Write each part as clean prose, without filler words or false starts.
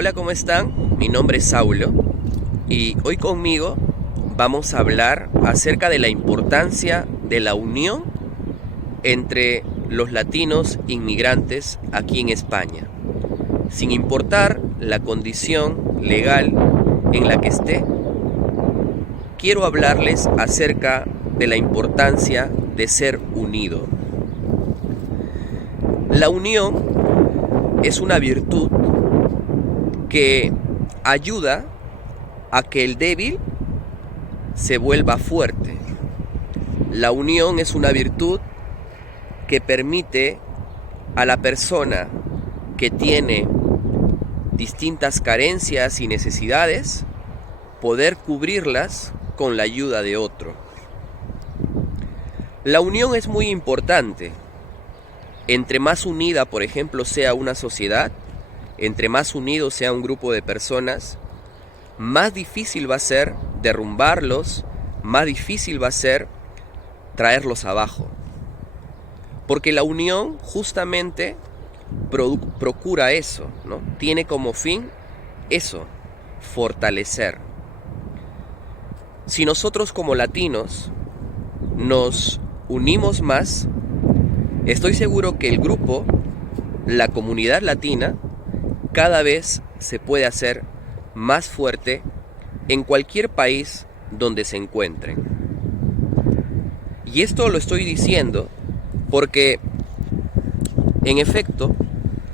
Hola, ¿cómo están? Mi nombre es Saulo y hoy conmigo vamos a hablar acerca de la importancia de la unión entre los latinos inmigrantes aquí en España, sin importar la condición legal en la que esté. Quiero hablarles acerca de la importancia de ser unido. La unión es una virtud que ayuda a que el débil se vuelva fuerte. La unión es una virtud que permite a la persona que tiene distintas carencias y necesidades poder cubrirlas con la ayuda de otro. La unión es muy importante. Entre más unida, por ejemplo, sea una sociedad, entre más unido sea un grupo de personas, más difícil va a ser derrumbarlos, más difícil va a ser traerlos abajo. Porque la unión justamente procura eso, ¿no? Tiene como fin eso, fortalecer. Si nosotros como latinos nos unimos más, estoy seguro que el grupo, la comunidad latina, cada vez se puede hacer más fuerte en cualquier país donde se encuentren. Y esto lo estoy diciendo porque, en efecto,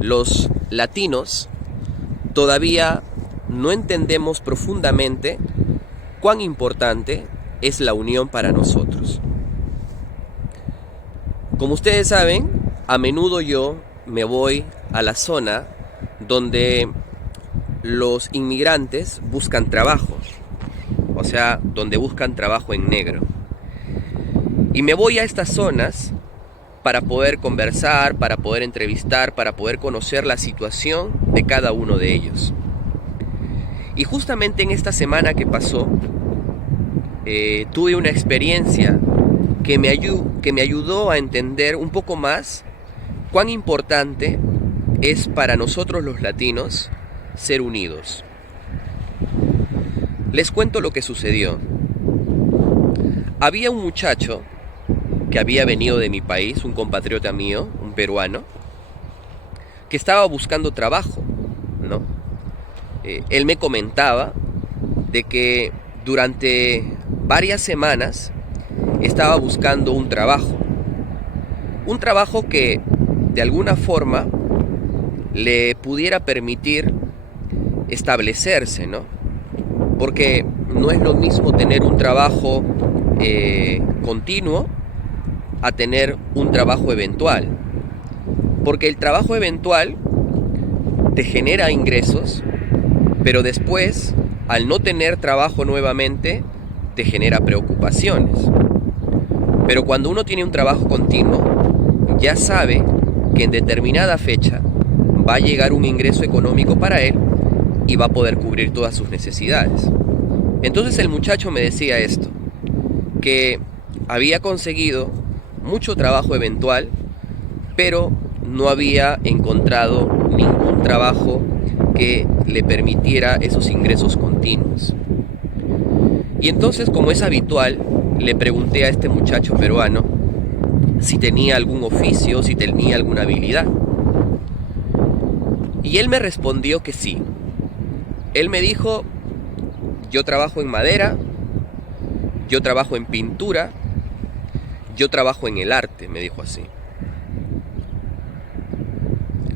los latinos todavía no entendemos profundamente cuán importante es la unión para nosotros. Como ustedes saben, a menudo yo me voy a la zona donde los inmigrantes buscan trabajo, o sea, donde buscan trabajo en negro. Y me voy a estas zonas para poder conversar, para poder entrevistar, para poder conocer la situación de cada uno de ellos. Y justamente en esta semana que pasó, tuve una experiencia que me ayudó a entender un poco más cuán importante es para nosotros los latinos ser unidos. Les cuento lo que sucedió. Había un muchacho que había venido de mi país, un compatriota mío, un peruano, que estaba buscando trabajo, ¿no? Él me comentaba de que durante varias semanas estaba buscando un trabajo que de alguna forma le pudiera permitir establecerse, ¿no? Porque no es lo mismo tener un trabajo continuo a tener un trabajo eventual. Porque el trabajo eventual te genera ingresos, pero después, al no tener trabajo nuevamente, te genera preocupaciones. Pero cuando uno tiene un trabajo continuo, ya sabe que en determinada fecha va a llegar un ingreso económico para él y va a poder cubrir todas sus necesidades. Entonces el muchacho me decía esto, que había conseguido mucho trabajo eventual, pero no había encontrado ningún trabajo que le permitiera esos ingresos continuos. Y entonces, como es habitual, le pregunté a este muchacho peruano si tenía algún oficio, si tenía alguna habilidad. Y él me respondió que sí. Él me dijo: yo trabajo en madera, yo trabajo en pintura, yo trabajo en el arte, me dijo así.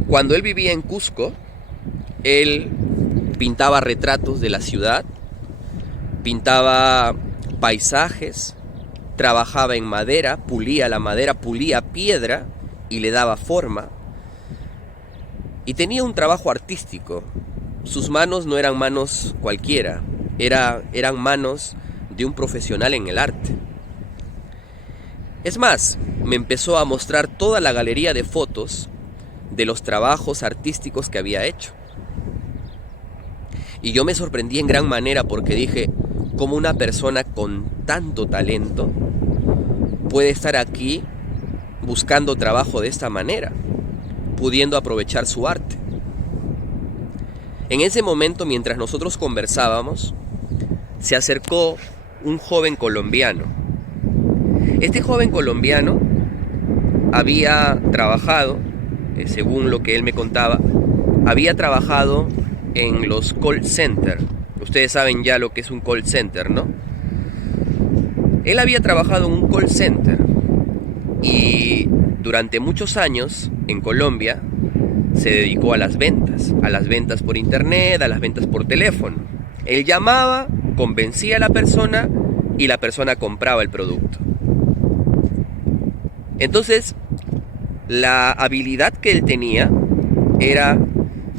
Cuando él vivía en Cusco, él pintaba retratos de la ciudad, pintaba paisajes, trabajaba en madera, pulía piedra y le daba forma. Y tenía un trabajo artístico. Sus manos no eran manos cualquiera, eran manos de un profesional en el arte. Es más, me empezó a mostrar toda la galería de fotos de los trabajos artísticos que había hecho. Y yo me sorprendí en gran manera porque dije, ¿cómo una persona con tanto talento puede estar aquí buscando trabajo de esta manera, pudiendo aprovechar su arte? En ese momento, mientras nosotros conversábamos, se acercó un joven colombiano. Este joven colombiano había trabajado, según lo que él me contaba, había trabajado en los call centers. Ustedes saben ya lo que es un call center, ¿no? Él había trabajado en un call center y durante muchos años en Colombia se dedicó a las ventas por internet, a las ventas por teléfono. Él llamaba, convencía a la persona y la persona compraba el producto. Entonces, la habilidad que él tenía era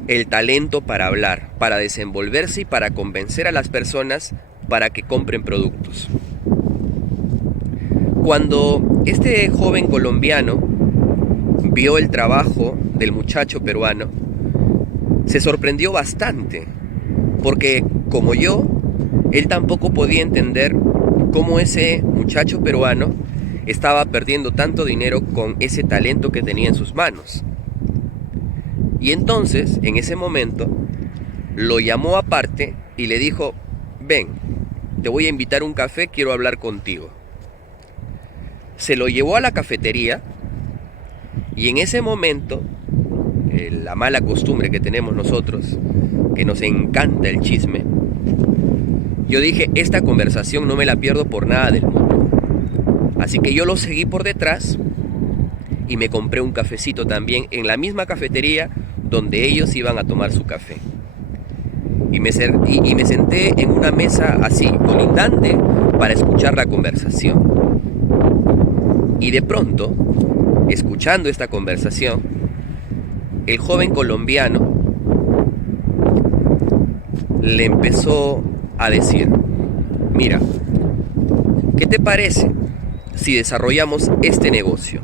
el talento para hablar, para desenvolverse y para convencer a las personas para que compren productos. Cuando este joven colombiano vio el trabajo del muchacho peruano, se sorprendió bastante, porque como yo, él tampoco podía entender cómo ese muchacho peruano estaba perdiendo tanto dinero con ese talento que tenía en sus manos. Y entonces, en ese momento, lo llamó aparte y le dijo: ven, te voy a invitar a un café, quiero hablar contigo. Se lo llevó a la cafetería y en ese momento, la mala costumbre que tenemos nosotros, que nos encanta el chisme, yo dije, esta conversación no me la pierdo por nada del mundo. Así que yo lo seguí por detrás y me compré un cafecito también en la misma cafetería donde ellos iban a tomar su café. Y me senté en una mesa así, colindante, para escuchar la conversación. Y de pronto, escuchando esta conversación, el joven colombiano le empezó a decir: mira, ¿qué te parece si desarrollamos este negocio?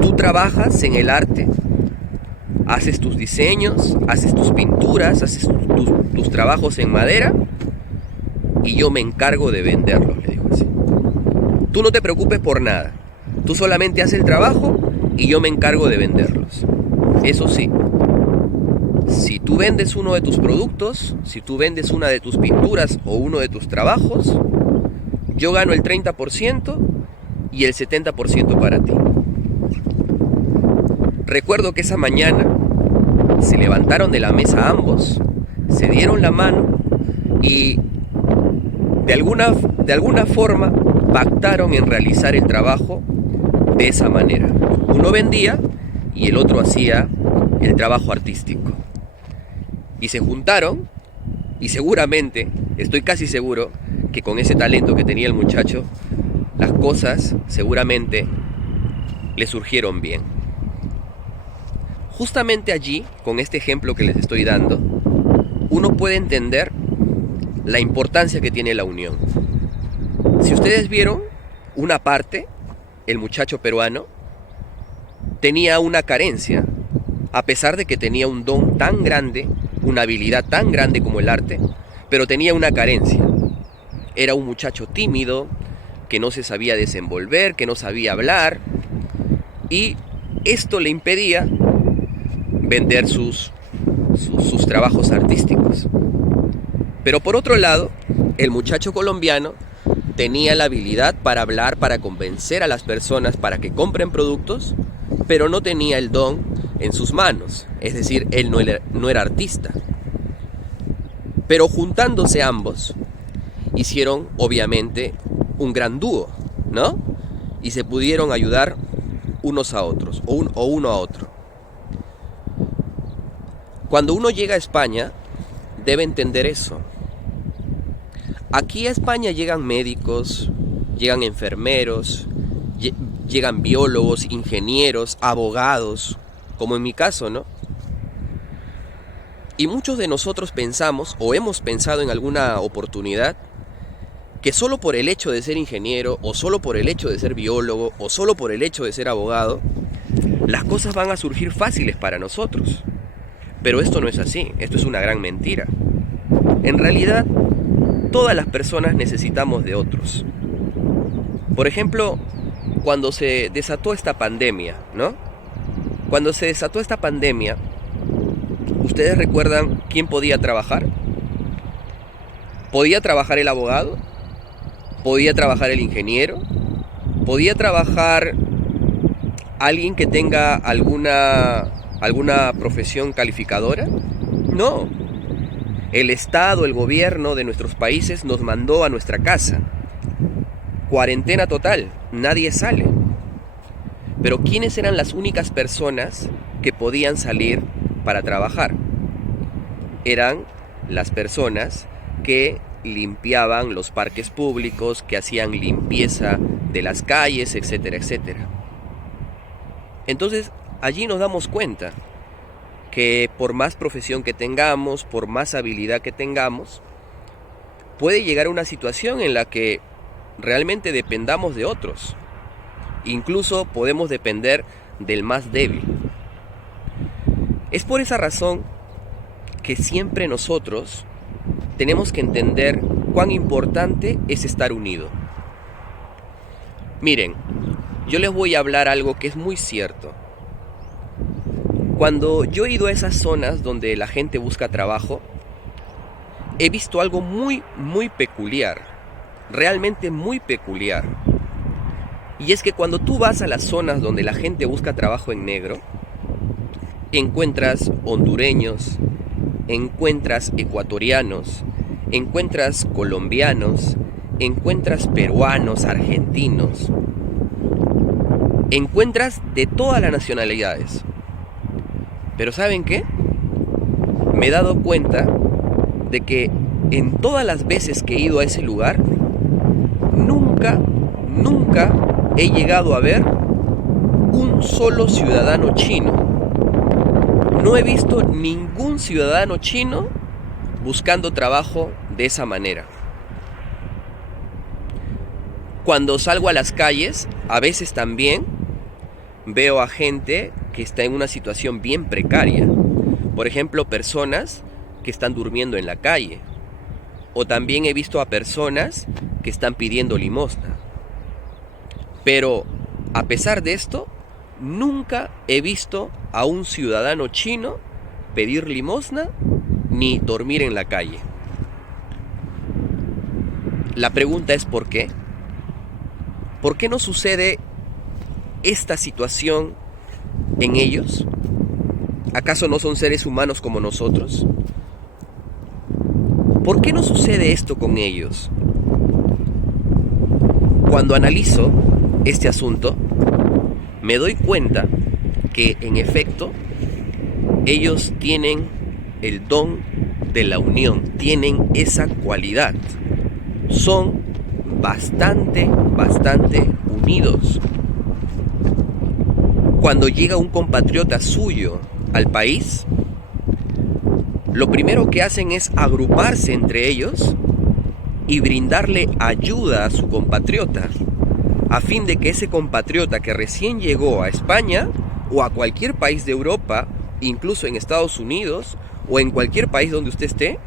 Tú trabajas en el arte, haces tus diseños, haces tus pinturas, haces tus trabajos en madera y yo me encargo de venderlos, le dijo así. Tú no te preocupes por nada, tú solamente haces el trabajo y yo me encargo de venderlos. Eso sí, si tú vendes uno de tus productos, si tú vendes una de tus pinturas o uno de tus trabajos, yo gano el 30% y el 70% para ti. Recuerdo que esa mañana se levantaron de la mesa ambos, se dieron la mano y de alguna forma pactaron en realizar el trabajo de esa manera. Uno vendía y el otro hacía el trabajo artístico. Y se juntaron y seguramente, estoy casi seguro, que con ese talento que tenía el muchacho, las cosas seguramente le surgieron bien. Justamente allí, con este ejemplo que les estoy dando, uno puede entender la importancia que tiene la unión. Si ustedes vieron, una parte, el muchacho peruano, tenía una carencia, a pesar de que tenía un don tan grande, una habilidad tan grande como el arte, pero tenía una carencia. Era un muchacho tímido, que no se sabía desenvolver, que no sabía hablar, y esto le impedía vender sus trabajos artísticos. Pero por otro lado, el muchacho colombiano tenía la habilidad para hablar, para convencer a las personas para que compren productos, pero no tenía el don en sus manos, es decir, él no era artista. Pero juntándose ambos, hicieron obviamente un gran dúo, ¿no? Y se pudieron ayudar unos a otros, o uno a otro. Cuando uno llega a España, debe entender eso. Aquí a España llegan médicos, llegan enfermeros, llegan biólogos, ingenieros, abogados, como en mi caso, ¿no? Y muchos de nosotros pensamos, o hemos pensado en alguna oportunidad, que solo por el hecho de ser ingeniero, o solo por el hecho de ser biólogo, o solo por el hecho de ser abogado, las cosas van a surgir fáciles para nosotros. Pero esto no es así, esto es una gran mentira. En realidad, todas las personas necesitamos de otros. Por ejemplo, cuando se desató esta pandemia, ¿no? Cuando se desató esta pandemia, ¿Ustedes recuerdan quién podía trabajar? ¿Podía trabajar el abogado? ¿Podía trabajar el ingeniero? ¿Podía trabajar alguien que tenga alguna profesión calificadora? No. El Estado, el gobierno de nuestros países nos mandó a nuestra casa. Cuarentena total, nadie sale. Pero ¿quiénes eran las únicas personas que podían salir para trabajar? Eran las personas que limpiaban los parques públicos, que hacían limpieza de las calles, etcétera, etcétera. Entonces, allí nos damos cuenta que por más profesión que tengamos, por más habilidad que tengamos, puede llegar a una situación en la que realmente dependamos de otros. Incluso podemos depender del más débil. Es por esa razón que siempre nosotros tenemos que entender cuán importante es estar unido. Miren, yo les voy a hablar algo que es muy cierto. Cuando yo he ido a esas zonas donde la gente busca trabajo, he visto algo muy, muy peculiar, realmente muy peculiar. Y es que cuando tú vas a las zonas donde la gente busca trabajo en negro, encuentras hondureños, encuentras ecuatorianos, encuentras colombianos, encuentras peruanos, argentinos, encuentras de todas las nacionalidades. Pero ¿saben qué? Me he dado cuenta de que en todas las veces que he ido a ese lugar, nunca he llegado a ver un solo ciudadano chino. No he visto ningún ciudadano chino buscando trabajo de esa manera. Cuando salgo a las calles, a veces también veo a gente que está en una situación bien precaria. Por ejemplo, personas que están durmiendo en la calle. O también he visto a personas que están pidiendo limosna. Pero, a pesar de esto, nunca he visto a un ciudadano chino pedir limosna ni dormir en la calle. La pregunta es ¿por qué? ¿Por qué no sucede esta situación en ellos? ¿Acaso no son seres humanos como nosotros? ¿Por qué no sucede esto con ellos? Cuando analizo este asunto, me doy cuenta que en efecto ellos tienen el don de la unión, tienen esa cualidad. Son bastante unidos. Cuando llega un compatriota suyo al país, lo primero que hacen es agruparse entre ellos y brindarle ayuda a su compatriota, a fin de que ese compatriota que recién llegó a España o a cualquier país de Europa, incluso en Estados Unidos o en cualquier país donde usted esté,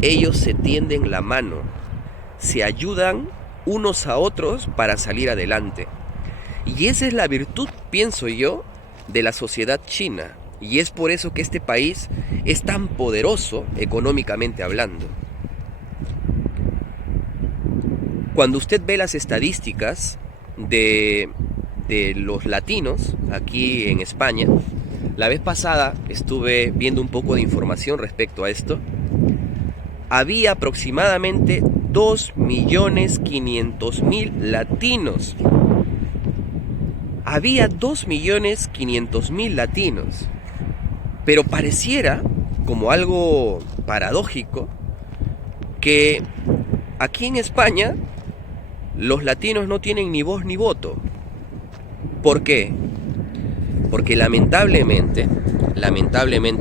ellos se tienden la mano, se ayudan unos a otros para salir adelante. Y esa es la virtud, pienso yo, de la sociedad china. Y es por eso que este país es tan poderoso económicamente hablando. Cuando usted ve las estadísticas de los latinos aquí en España, la vez pasada estuve viendo un poco de información respecto a esto, había aproximadamente 2.500.000 latinos. Había 2.500.000 latinos. Pero pareciera, como algo paradójico, que aquí en España los latinos no tienen ni voz ni voto. ¿Por qué? Porque lamentablemente,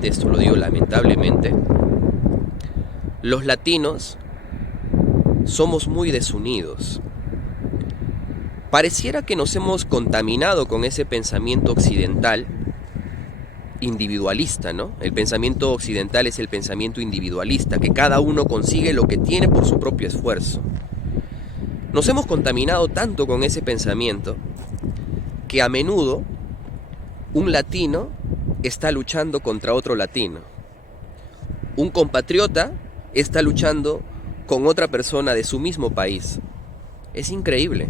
esto lo digo lamentablemente, los latinos somos muy desunidos. Pareciera que nos hemos contaminado con ese pensamiento occidental individualista, ¿no? El pensamiento occidental es el pensamiento individualista, que cada uno consigue lo que tiene por su propio esfuerzo. Nos hemos contaminado tanto con ese pensamiento que a menudo un latino está luchando contra otro latino. Un compatriota está luchando con otra persona de su mismo país. Es increíble.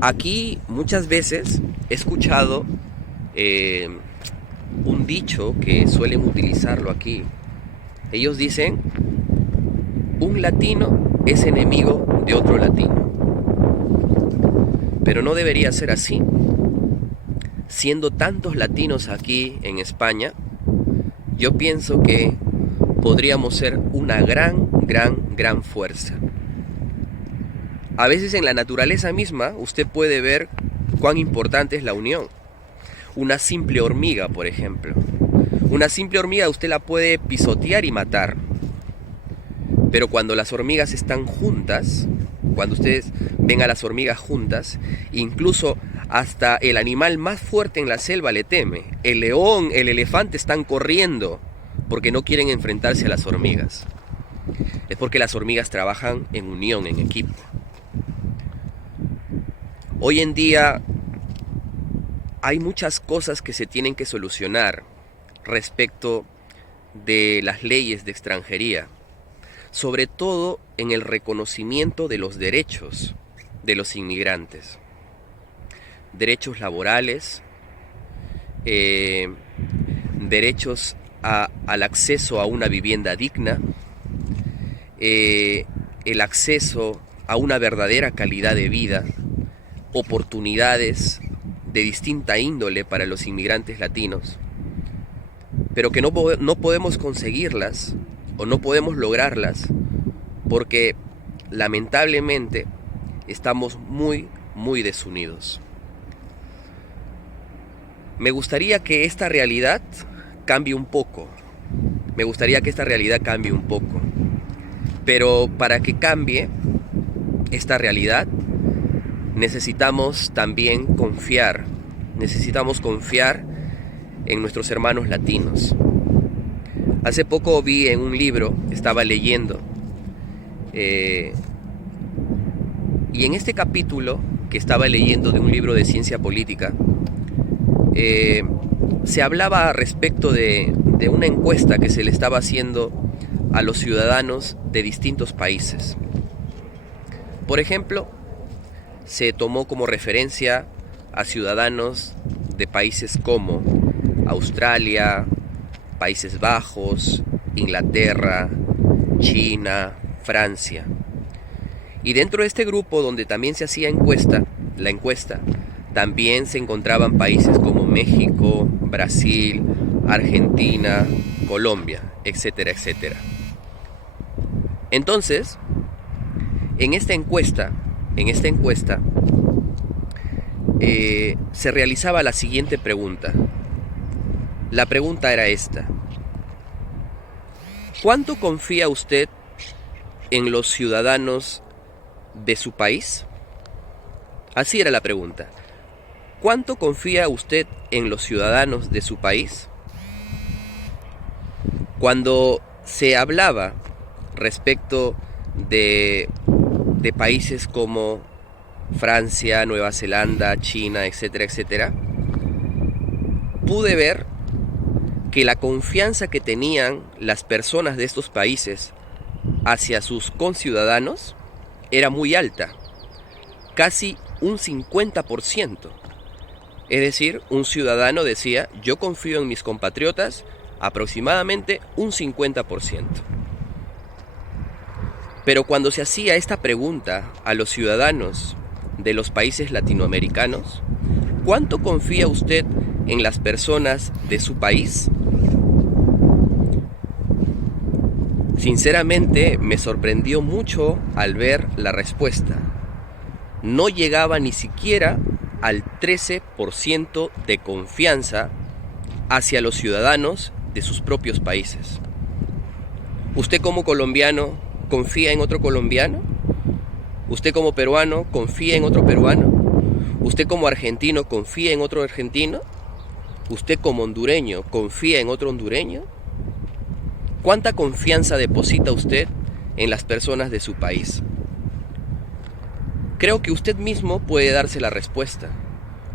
Aquí muchas veces he escuchado un dicho que suelen utilizarlo aquí. Ellos dicen, un latino es enemigo de otro latino. Pero no debería ser así. Siendo tantos latinos aquí en España, yo pienso que podríamos ser una gran fuerza. A veces en la naturaleza misma usted puede ver cuán importante es la unión. Una simple hormiga, por ejemplo. Una simple hormiga usted la puede pisotear y matar. Pero cuando las hormigas están juntas, cuando ustedes ven a las hormigas juntas, incluso hasta el animal más fuerte en la selva le teme. El león, el elefante están corriendo porque no quieren enfrentarse a las hormigas. Es porque las hormigas trabajan en unión, en equipo. Hoy en día hay muchas cosas que se tienen que solucionar respecto de las leyes de extranjería, sobre todo en el reconocimiento de los derechos de los inmigrantes. Derechos laborales, derechos al acceso a una vivienda digna, el acceso a una verdadera calidad de vida, oportunidades de distinta índole para los inmigrantes latinos, pero que no podemos conseguirlas o no podemos lograrlas porque lamentablemente estamos muy desunidos. Me gustaría que esta realidad cambie un poco. Pero para que cambie esta realidad necesitamos también confiar. Necesitamos confiar en nuestros hermanos latinos. Hace poco vi en un libro, estaba leyendo, y en este capítulo que estaba leyendo de un libro de ciencia política, se hablaba respecto de una encuesta que se le estaba haciendo a los ciudadanos de distintos países. Por ejemplo, se tomó como referencia a ciudadanos de países como Australia, Países Bajos, Inglaterra, China, Francia. Y dentro de este grupo donde también se hacía la encuesta, también se encontraban países como México, Brasil, Argentina, Colombia, etcétera, etcétera. Entonces, en esta encuesta, se realizaba la siguiente pregunta. La pregunta era esta: ¿cuánto confía usted en los ciudadanos de su país? Así era la pregunta. ¿Cuánto confía usted en los ciudadanos de su país? Cuando se hablaba respecto de países como Francia, Nueva Zelanda, China, etcétera, etcétera, pude ver que la confianza que tenían las personas de estos países hacia sus conciudadanos era muy alta, casi un 50%. Es decir, un ciudadano decía, yo confío en mis compatriotas aproximadamente un 50%. Pero cuando se hacía esta pregunta a los ciudadanos de los países latinoamericanos, ¿cuánto confía usted en las personas de su país? Sinceramente me sorprendió mucho al ver la respuesta. No llegaba ni siquiera al 13% de confianza hacia los ciudadanos de sus propios países. ¿Usted como colombiano confía en otro colombiano? ¿Usted como peruano confía en otro peruano? ¿Usted como argentino confía en otro argentino? ¿Usted como hondureño confía en otro hondureño? ¿Cuánta confianza deposita usted en las personas de su país? Creo que usted mismo puede darse la respuesta,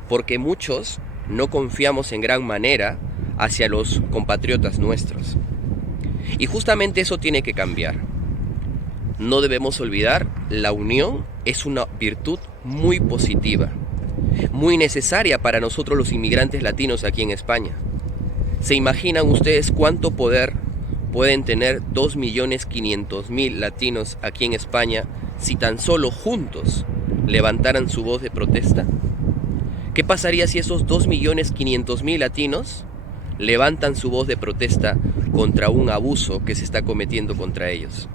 porque muchos no confiamos en gran manera hacia los compatriotas nuestros. Y justamente eso tiene que cambiar. No debemos olvidar, la unión es una virtud muy positiva, muy necesaria para nosotros los inmigrantes latinos aquí en España. ¿Se imaginan ustedes cuánto poder pueden tener 2.500.000 latinos aquí en España si tan solo juntos levantaran su voz de protesta? ¿Qué pasaría si esos 2.500.000 latinos levantan su voz de protesta contra un abuso que se está cometiendo contra ellos?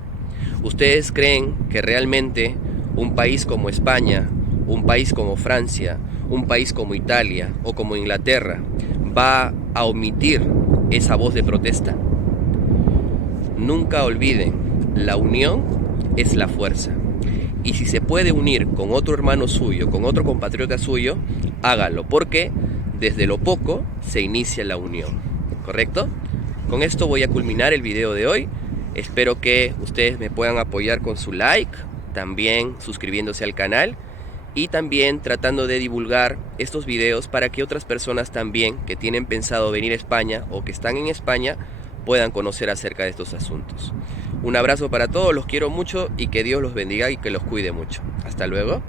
¿Ustedes creen que realmente un país como España, un país como Francia, un país como Italia o como Inglaterra va a omitir esa voz de protesta? Nunca olviden, la unión es la fuerza. Y si se puede unir con otro hermano suyo, con otro compatriota suyo, háganlo, porque desde lo poco se inicia la unión, ¿correcto? Con esto voy a culminar el video de hoy. Espero que ustedes me puedan apoyar con su like, también suscribiéndose al canal y también tratando de divulgar estos videos para que otras personas también que tienen pensado venir a España o que están en España puedan conocer acerca de estos asuntos. Un abrazo para todos, los quiero mucho y que Dios los bendiga y que los cuide mucho. Hasta luego.